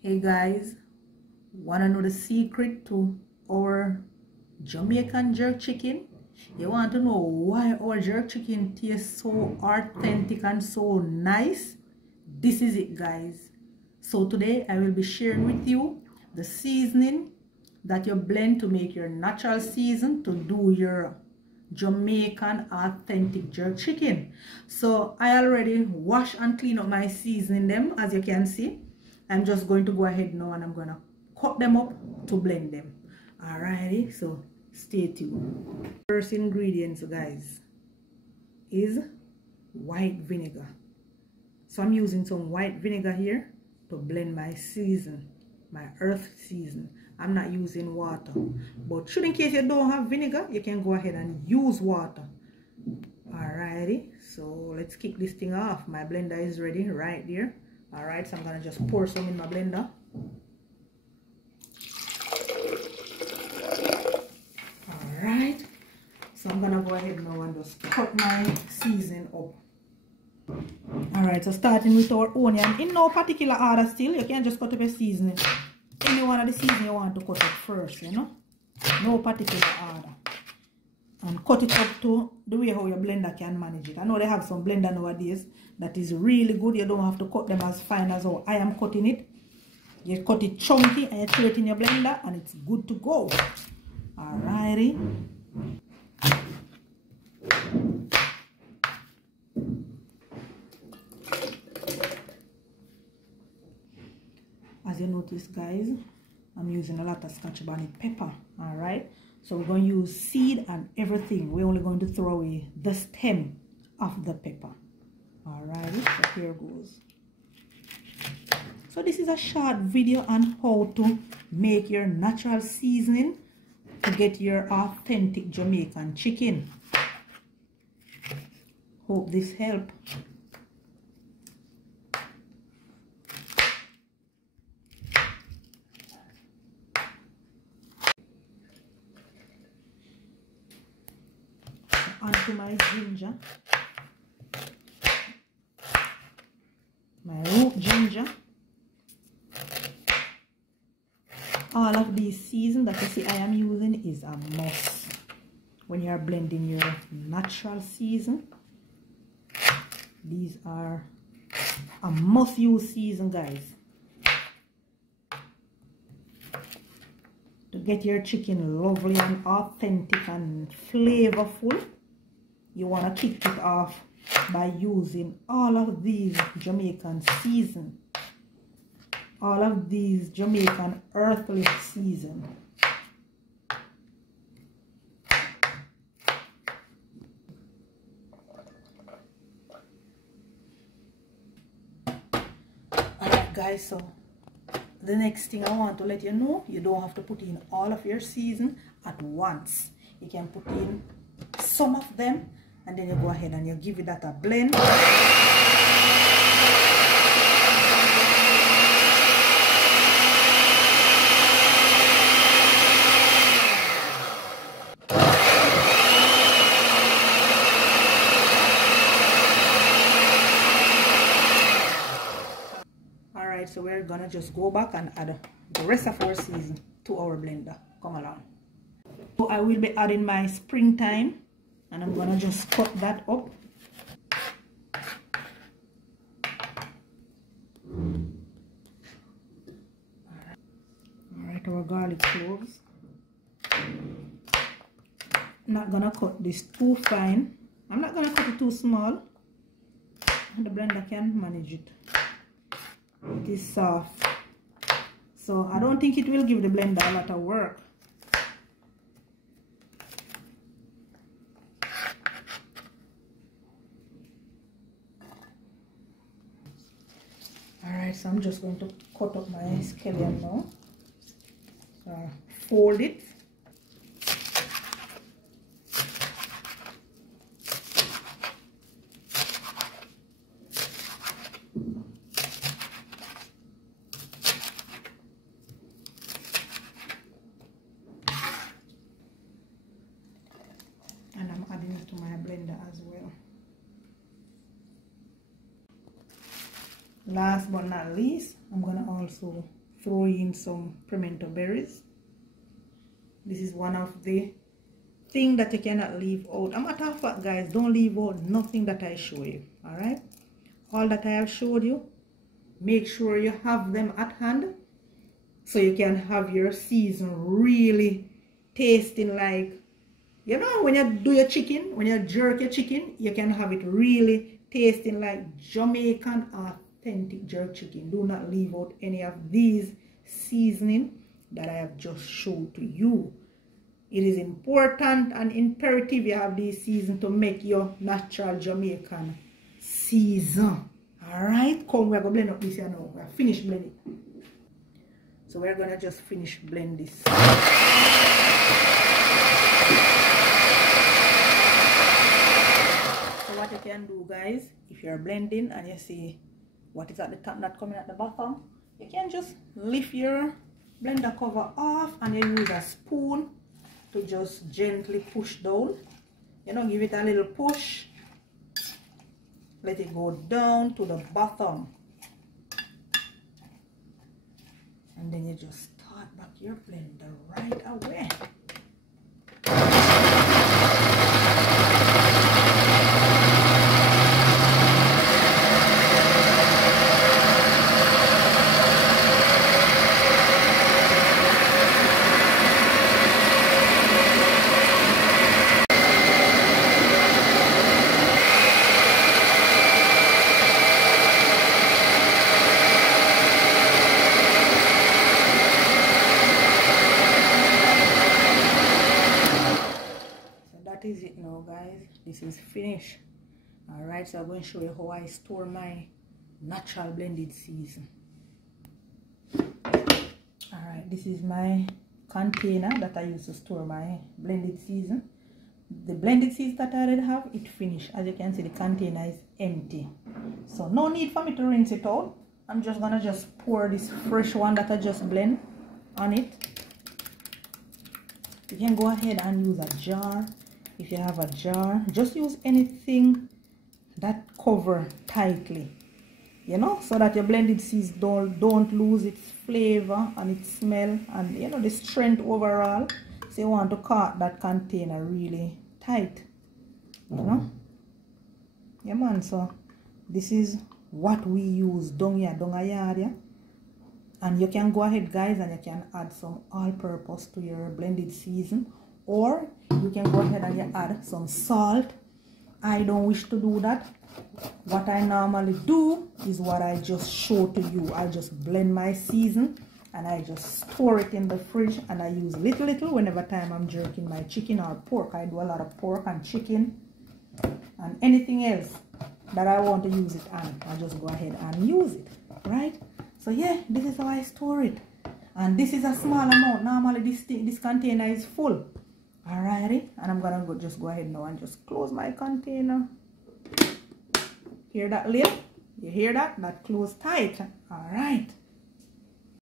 Hey guys, wanna know the secret to our Jamaican jerk chicken? You want to know why our jerk chicken tastes so authentic and so nice? This is it, guys. So today I will be sharing with you the seasoning that you blend to make your natural season to do your Jamaican authentic jerk chicken. So I already wash and clean up my seasoning them, as you can see. I'm just going to go ahead now and I'm going to cut them up to blend them. Alrighty, so stay tuned. First ingredients, guys, is white vinegar. So I'm using some white vinegar here to blend my season, my earth season. I'm not using water, but should in case you don't have vinegar, you can go ahead and use water. Alrighty, so let's kick this thing off. My blender is ready right there. Alright, so I'm gonna just pour some in my blender. Alright, so I'm gonna go ahead now and just cut my seasoning up. Alright, so starting with our onion, in no particular order still, you can just cut up your seasoning. Any one of the seasoning you want to cut up first, you know? No particular order. And cut it up to the way how your blender can manage it. I know they have some blender nowadays that is really good. You don't have to cut them as fine as how I am cutting it. You cut it chunky and you throw it in your blender and it's good to go. Alrighty. As you notice, guys, I'm using a lot of Scotch bonnet pepper. Alright. So we're going to use seed and everything. We're only going to throw away the stem of the pepper. Alright, so here goes. So this is a short video on how to make your natural seasoning to get your authentic Jamaican chicken. Hope this helps. Onto my ginger, my root ginger, all of these seasons that you see I am using is a must when you are blending your natural season. These are a must use season, guys, to get your chicken lovely and authentic and flavorful. You want to kick it off by using all of these Jamaican season, all of these Jamaican earthly season. Alright, guys, so the next thing I want to let you know, you don't have to put in all of your season at once. You can put in some of them and then you go ahead and you give it that a blend. Alright, so we're gonna just go back and add the rest of our season to our blender. Come along. So I will be adding my springtime and I'm gonna just cut that up. Alright, our garlic cloves. Not gonna cut this too fine. I'm not gonna cut it too small. The blender can manage it. It is soft, so I don't think it will give the blender a lot of work. Alright, so I'm just going to cut up my scallion now. So fold it. And I'm adding it to my blender as well. Last but not least, I'm gonna also throw in some pimento berries. This is one of the things that you cannot leave out. A matter of fact, guys, don't leave out nothing that I show you. All right, all that I have showed you, make sure you have them at hand so you can have your season really tasting like, you know, when you do your chicken, when you jerk your chicken, you can have it really tasting like Jamaican authentic jerk chicken. Do not leave out any of these seasoning that I have just showed to you. It is important and imperative you have these seasons to make your natural Jamaican season. Alright, come, we're going to blend up this here now. We're finished blending. So we're going to just finish blend this. So what you can do, guys, if you're blending and you see what is at the top not coming at the bottom, you can just lift your blender cover off and then use a spoon to just gently push down. You know, give it a little push. Let it go down to the bottom. And then you just start back your blender right away. Is it now, guys? This is finished. All right, so I'm going to show you how I store my natural blended season. All right, this is my container that I use to store my blended season. The blended season that I already have, it finished. As you can see, the container is empty, so no need for me to rinse it out. I'm just gonna just pour this fresh one that I just blend on it. You can go ahead and use a jar. If you have a jar, just use anything that cover tightly, you know, so that your blended seeds don't lose its flavor and its smell and, you know, the strength overall. So you want to cut that container really tight, you know. Yeah, man. So this is what we use down here, yeah. And you can go ahead, guys, and you can add some all-purpose to your blended season. Or you can go ahead and you add some salt. I don't wish to do that. What I normally do is what I just showed to you. I just blend my season and I just store it in the fridge, and I use little whenever time I'm jerking my chicken or pork. I do a lot of pork and chicken and anything else that I want to use it on. I just go ahead and use it, right? So yeah, this is how I store it. And this is a small amount. Normally this container is full. Alrighty, and I'm gonna just go ahead now and just close my container. Hear that lid? You hear that? That closed tight. Alright.